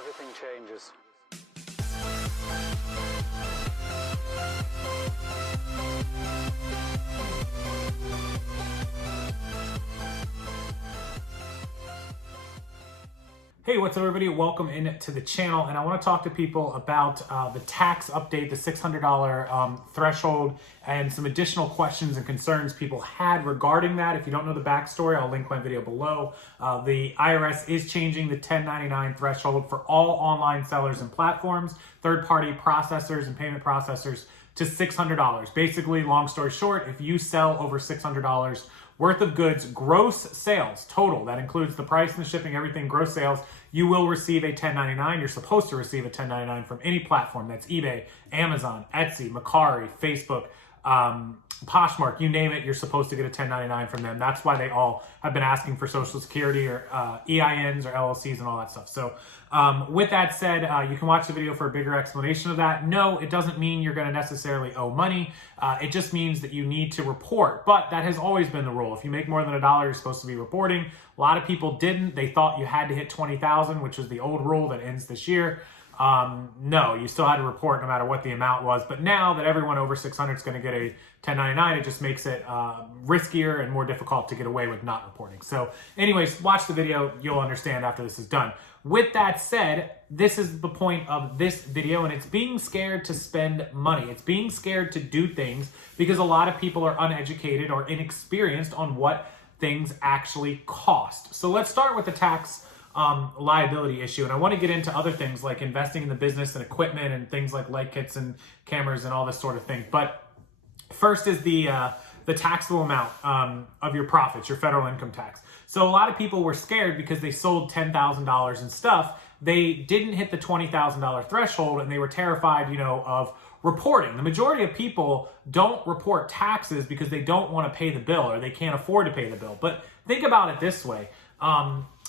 everything changes. Hey, what's up everybody? Welcome into the channel, and I want to talk to people about the tax update, the $600 threshold, and some additional questions and concerns people had regarding that. If you don't know the backstory, I'll link my video below. The IRS is changing the 1099 threshold for all online sellers and platforms, third-party processors and payment processors to $600. Basically, long story short, if you sell over $600 worth of goods, gross sales total, that includes the price and the shipping, everything, gross sales, you will receive a 1099. You're supposed to receive a 1099 from any platform. That's eBay, Amazon, Etsy, Mercari, Facebook, Poshmark, you name it, you're supposed to get a 1099 from them. That's why they all have been asking for Social Security or EINs or LLCs and all that stuff. So with that said, you can watch the video for a bigger explanation of that. No, it doesn't mean you're going to necessarily owe money. It just means that you need to report. But that has always been the rule. If you make more than $1, you're supposed to be reporting. A lot of people didn't. They thought you had to hit 20,000, which was the old rule that ends this year. No, you still had to report no matter what the amount was. But now that everyone over 600 is going to get a 1099, it just makes it riskier and more difficult to get away with not reporting. So anyways, watch the video. You'll understand after this is done. With that said, this is the point of this video, and it's being scared to spend money. It's being scared to do things because a lot of people are uneducated or inexperienced on what things actually cost. So let's start with the tax liability issue, and I want to get into other things like investing in the business and equipment and things like light kits and cameras and all this sort of thing. But first is the taxable amount of your profits, your federal income tax. So a lot of people were scared because they sold $10,000 in stuff. They didn't hit the $20,000 threshold, and they were terrified, of reporting. The majority of people don't report taxes because they don't want to pay the bill or they can't afford to pay the bill. But think about it this way.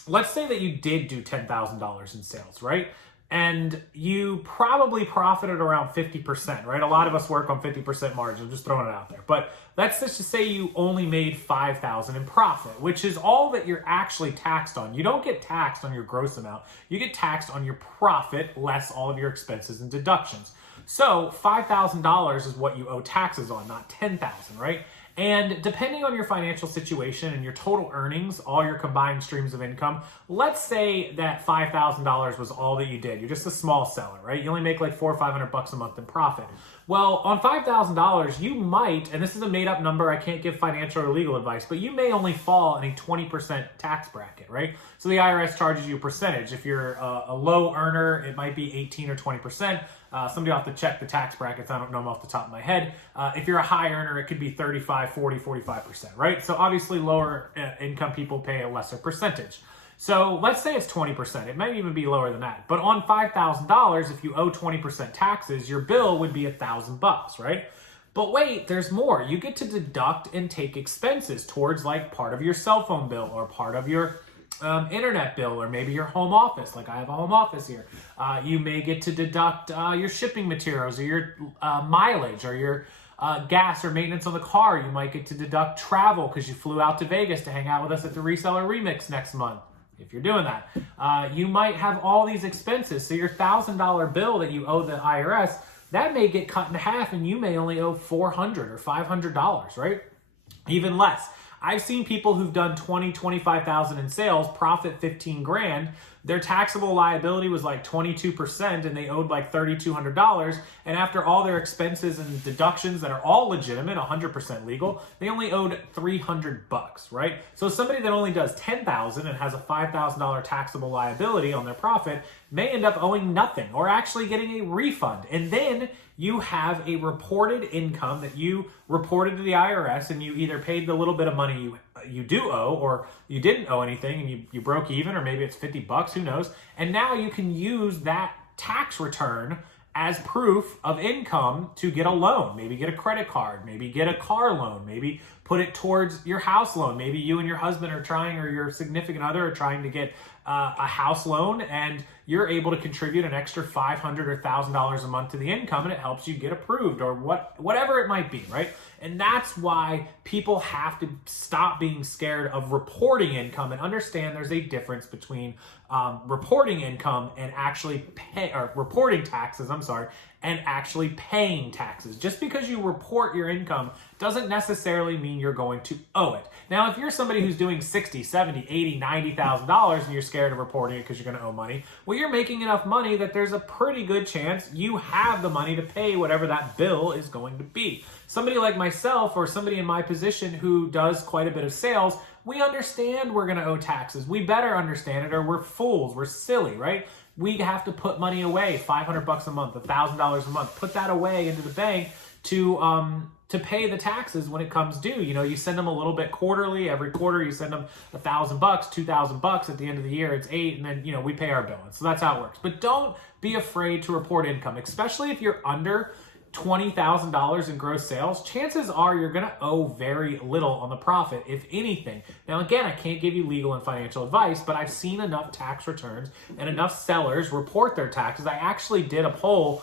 Let's say that you did do $10,000 in sales, right? And you probably profited around 50%, right? A lot of us work on 50% margin. I'm just throwing it out there. But let's just say you only made $5,000 in profit, which is all that you're actually taxed on. You don't get taxed on your gross amount. You get taxed on your profit less all of your expenses and deductions. So $5,000 is what you owe taxes on, not $10,000, right? And depending on your financial situation and your total earnings, all your combined streams of income, let's say that $5,000 was all that you did. You're just a small seller, right? You only make like $400 or $500 a month in profit. Well, on $5,000, you might, and this is a made up number, I can't give financial or legal advice, but you may only fall in a 20% tax bracket, right? So the IRS charges you a percentage. If you're a low earner, it might be 18 or 20%. Somebody will have to check the tax brackets. I don't know them off the top of my head. If you're a high earner, it could be 35, 40, 45%, right? So obviously lower income people pay a lesser percentage. So let's say it's 20%. It might even be lower than that. But on $5,000, if you owe 20% taxes, your bill would be $1,000, right? But wait, there's more. You get to deduct and take expenses towards like part of your cell phone bill or part of your internet bill, or maybe your home office, like I have a home office here. You may get to deduct your shipping materials or your mileage or your gas or maintenance on the car. You might get to deduct travel because you flew out to Vegas to hang out with us at the Reseller Remix next month, if you're doing that. You might have all these expenses. So your $1,000 bill that you owe the IRS, that may get cut in half and you may only owe $400 or $500, right? Even less. I've seen people who've done 20, 25,000 in sales, profit 15 grand. Their taxable liability was like 22% and they owed like $3,200. And after all their expenses and deductions that are all legitimate, 100% legal, they only owed $300, right? So somebody that only does 10,000 and has a $5,000 taxable liability on their profit may end up owing nothing or actually getting a refund. And then you have a reported income that you reported to the IRS, and you either paid the little bit of money you do owe, or you didn't owe anything and you broke even, or maybe it's $50, who knows? And now you can use that tax return as proof of income to get a loan, maybe get a credit card, maybe get a car loan, maybe put it towards your house loan. Maybe you and your husband are trying, or your significant other are trying to get a house loan, and you're able to contribute an extra $500 or $1,000 a month to the income, and it helps you get approved, or whatever it might be, right? And that's why people have to stop being scared of reporting income and understand there's a difference between reporting income and actually reporting taxes, and actually paying taxes. Just because you report your income doesn't necessarily mean you're going to owe it. Now, if you're somebody who's doing $60, $70, $80, $90,000 and you're scared of reporting it because you're going to owe money, well, you're making enough money that there's a pretty good chance you have the money to pay whatever that bill is going to be. Somebody like myself, or somebody in my position who does quite a bit of sales, we understand we're going to owe taxes. We better understand it, or we're fools. We're silly, right? We have to put money away, $500 a month, $1,000 a month, put that away into the bank to pay the taxes when it comes due. You know, you send them a little bit quarterly. Every quarter you send them $1,000, $2,000. At the end of the year, it's $8,000, and then, you know, we pay our bill. And so that's how it works. But don't be afraid to report income, especially if you're under $20,000 in gross sales. Chances are you're going to owe very little on the profit, if anything. Now, again, I can't give you legal and financial advice, but I've seen enough tax returns and enough sellers report their taxes. I actually did a poll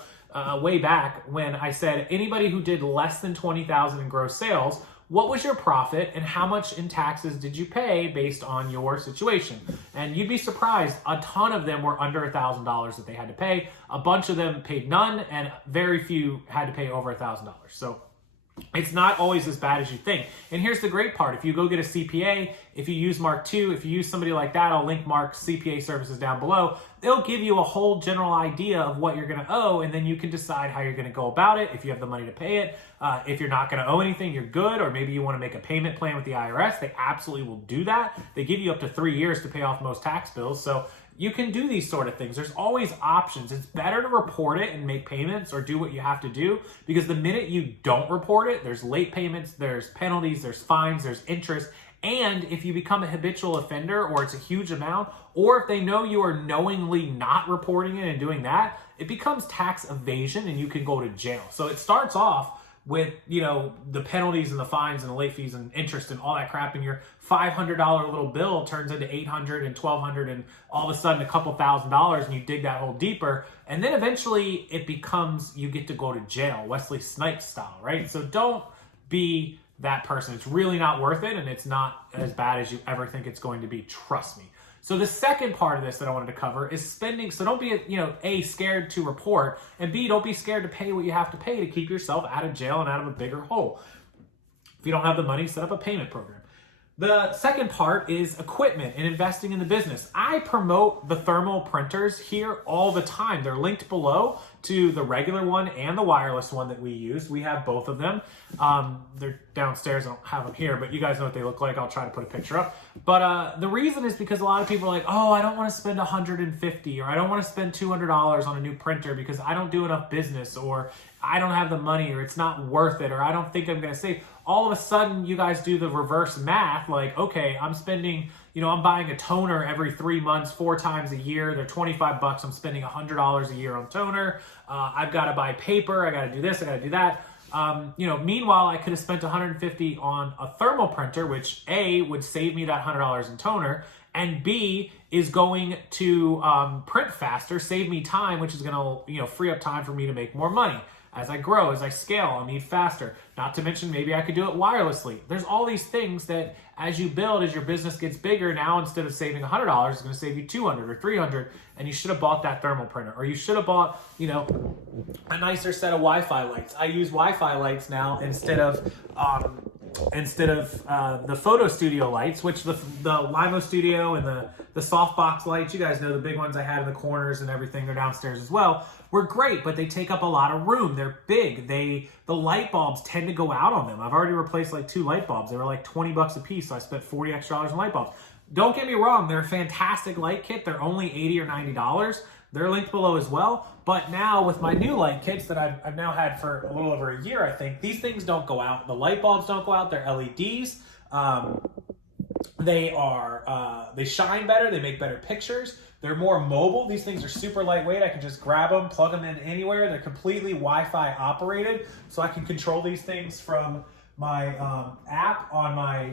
way back when I said, anybody who did less than $20,000 in gross sales, what was your profit and how much in taxes did you pay based on your situation? And you'd be surprised, a ton of them were under $1,000 that they had to pay. A bunch of them paid none, and very few had to pay over $1,000. So it's not always as bad as you think. And here's the great part. If you go get a CPA, if you use Mark II, if you use somebody like that, I'll link Mark's CPA services down below. They'll give you a whole general idea of what you're going to owe, and then you can decide how you're going to go about it. If you have the money to pay it, if you're not going to owe anything, you're good. Or maybe you want to make a payment plan with the IRS. They absolutely will do that. They give you up to 3 years to pay off most tax bills. So you can do these sort of things. There's always options. It's better to report it and make payments or do what you have to do, because the minute you don't report it, there's late payments, there's penalties, there's fines, there's interest. And if you become a habitual offender, or it's a huge amount, or if they know you are knowingly not reporting it and doing that, it becomes tax evasion and you can go to jail. So it starts off with, you know, the penalties and the fines and the late fees and interest and all that crap, and your $500 little bill turns into $800 and $1,200 and all of a sudden a couple $1,000, and you dig that hole deeper, and then eventually it becomes, you get to go to jail, Wesley Snipes style, right? So don't be that person. It's really not worth it, and it's not as bad as you ever think it's going to be, trust me. So the second part of this that I wanted to cover is spending. So don't be, A, scared to report, and B, don't be scared to pay what you have to pay to keep yourself out of jail and out of a bigger hole. If you don't have the money, set up a payment program. The second part is equipment and investing in the business. I promote the thermal printers here all the time. They're linked below to the regular one and the wireless one that we use. We have both of them. They're downstairs. I don't have them here, but you guys know what they look like. I'll try to put a picture up. But the reason is because a lot of people are like, oh, I don't want to spend $150 or I don't want to spend $200 on a new printer because I don't do enough business, or I don't have the money, or it's not worth it, or I don't think I'm going to save. All of a sudden, you guys do the reverse math, like, okay, I'm spending, I'm buying a toner every 3 months, 4 times a year. They're $25. I'm spending $100 a year on toner. I've got to buy paper. I got to do this. I got to do that. Meanwhile, I could have spent $150 on a thermal printer, which A, would save me that $100 in toner, and B, is going to print faster, save me time, which is going to, free up time for me to make more money. As I grow, as I scale, I'll need faster. Not to mention, maybe I could do it wirelessly. There's all these things that as you build, as your business gets bigger, now instead of saving $100, it's going to save you $200 or $300, and you should have bought that thermal printer, or you should have bought, a nicer set of Wi-Fi lights. I use Wi-Fi lights now instead of the photo studio lights, which the Limo Studio and the softbox lights, you guys know the big ones I had in the corners and everything, they're downstairs as well, were great, but they take up a lot of room. They're big. The light bulbs tend to go out on them. I've already replaced like 2 light bulbs. They were like $20 a piece, so I spent $40 extra on light bulbs. Don't get me wrong, they're a fantastic light kit. They're only $80 or $90. They're linked below as well. But now with my new light kits that I've now had for a little over a year, I think, these things don't go out. The light bulbs don't go out. They're LEDs. They shine better. They make better pictures. They're more mobile. These things are super lightweight. I can just grab them, plug them in anywhere. They're completely Wi-Fi operated, so I can control these things from my app on my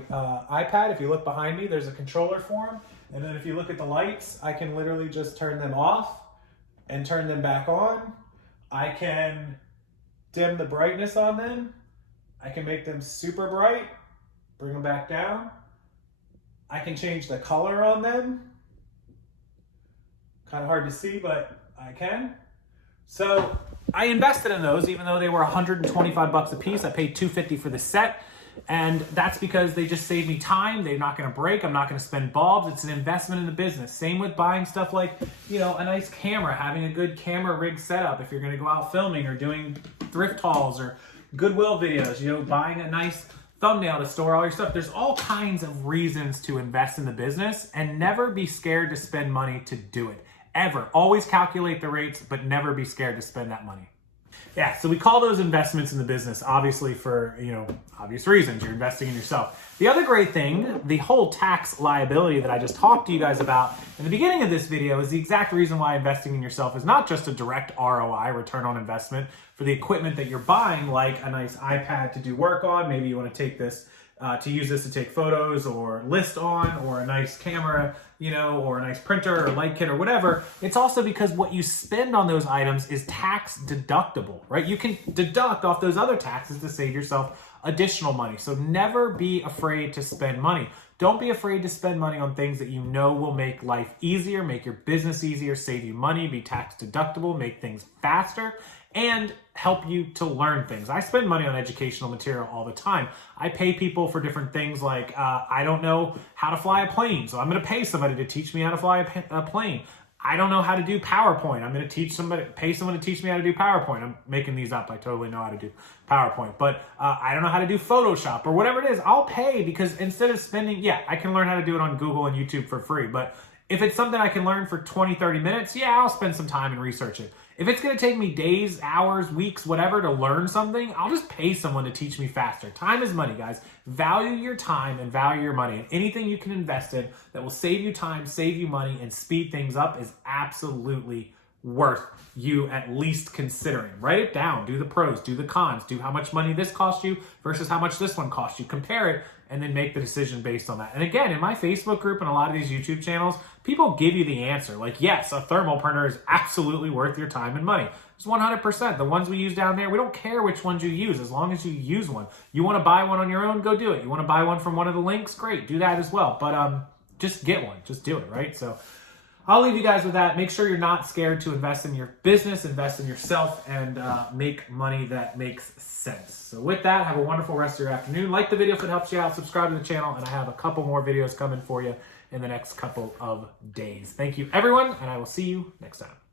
iPad. If you look behind me, there's a controller for them. And then if you look at the lights, I can literally just turn them off and turn them back on. I can dim the brightness on them. I can make them super bright, bring them back down. I can change the color on them. Kind of hard to see, but I can. So I invested in those, even though they were 125 bucks a piece. I paid $250 for the set. And that's because they just save me time. They're not going to break. I'm not going to spend bulbs. It's an investment in the business. Same with buying stuff like, you know, a nice camera, having a good camera rig setup. If you're going to go out filming or doing thrift hauls or Goodwill videos, you know, buying a nice thumbnail to store all your stuff. There's all kinds of reasons to invest in the business, and never be scared to spend money to do it. Ever. Always calculate the rates, but never be scared to spend that money. Yeah, so we call those investments in the business, obviously for, you know, obvious reasons. You're investing in yourself. The other great thing, the whole tax liability that I just talked to you guys about in the beginning of this video, is the exact reason why investing in yourself is not just a direct ROI, return on investment, for the equipment that you're buying, like a nice iPad to do work on. Maybe you want to take this to use this to take photos or list on, or a nice camera, you know, or a nice printer or light kit or whatever. It's also because what you spend on those items is tax deductible, right? You can deduct off those other taxes to save yourself additional money. So never be afraid to spend money. Don't be afraid to spend money on things that you know will make life easier, make your business easier, save you money, be tax deductible, make things faster, and help you to learn things. I spend money on educational material all the time. I pay people for different things, like I don't know how to fly a plane, so I'm going to pay somebody to teach me how to fly a plane. I don't know how to do PowerPoint. I'm going to pay someone to teach me how to do PowerPoint. I'm making these up. I totally know how to do PowerPoint, but I don't know how to do Photoshop or whatever it is. I'll pay, because instead of spending, yeah, I can learn how to do it on Google and YouTube for free, but if it's something I can learn for 20, 30 minutes, yeah, I'll spend some time and research it. If it's going to take me days, hours, weeks, whatever to learn something, I'll just pay someone to teach me faster. Time is money, guys. Value your time and value your money. And anything you can invest in that will save you time, save you money, and speed things up is absolutely worth you at least considering. Write it down. Do the pros, do the cons, do how much money this cost you versus how much this one cost you. Compare it, and then make the decision based on that. And again, in my Facebook group and a lot of these YouTube channels, people give you the answer. Like, yes, a thermal printer is absolutely worth your time and money. It's 100%. The ones we use down there, we don't care which ones you use, as long as you use one. You want to buy one on your own, go do it. You want to buy one from one of the links, great, do that as well. But just get one, just do it, right? So I'll leave you guys with that. Make sure you're not scared to invest in your business, invest in yourself, and make money that makes sense. So with that, have a wonderful rest of your afternoon. Like the video if it helps you out, subscribe to the channel, and I have a couple more videos coming for you in the next couple of days. Thank you, everyone, and I will see you next time.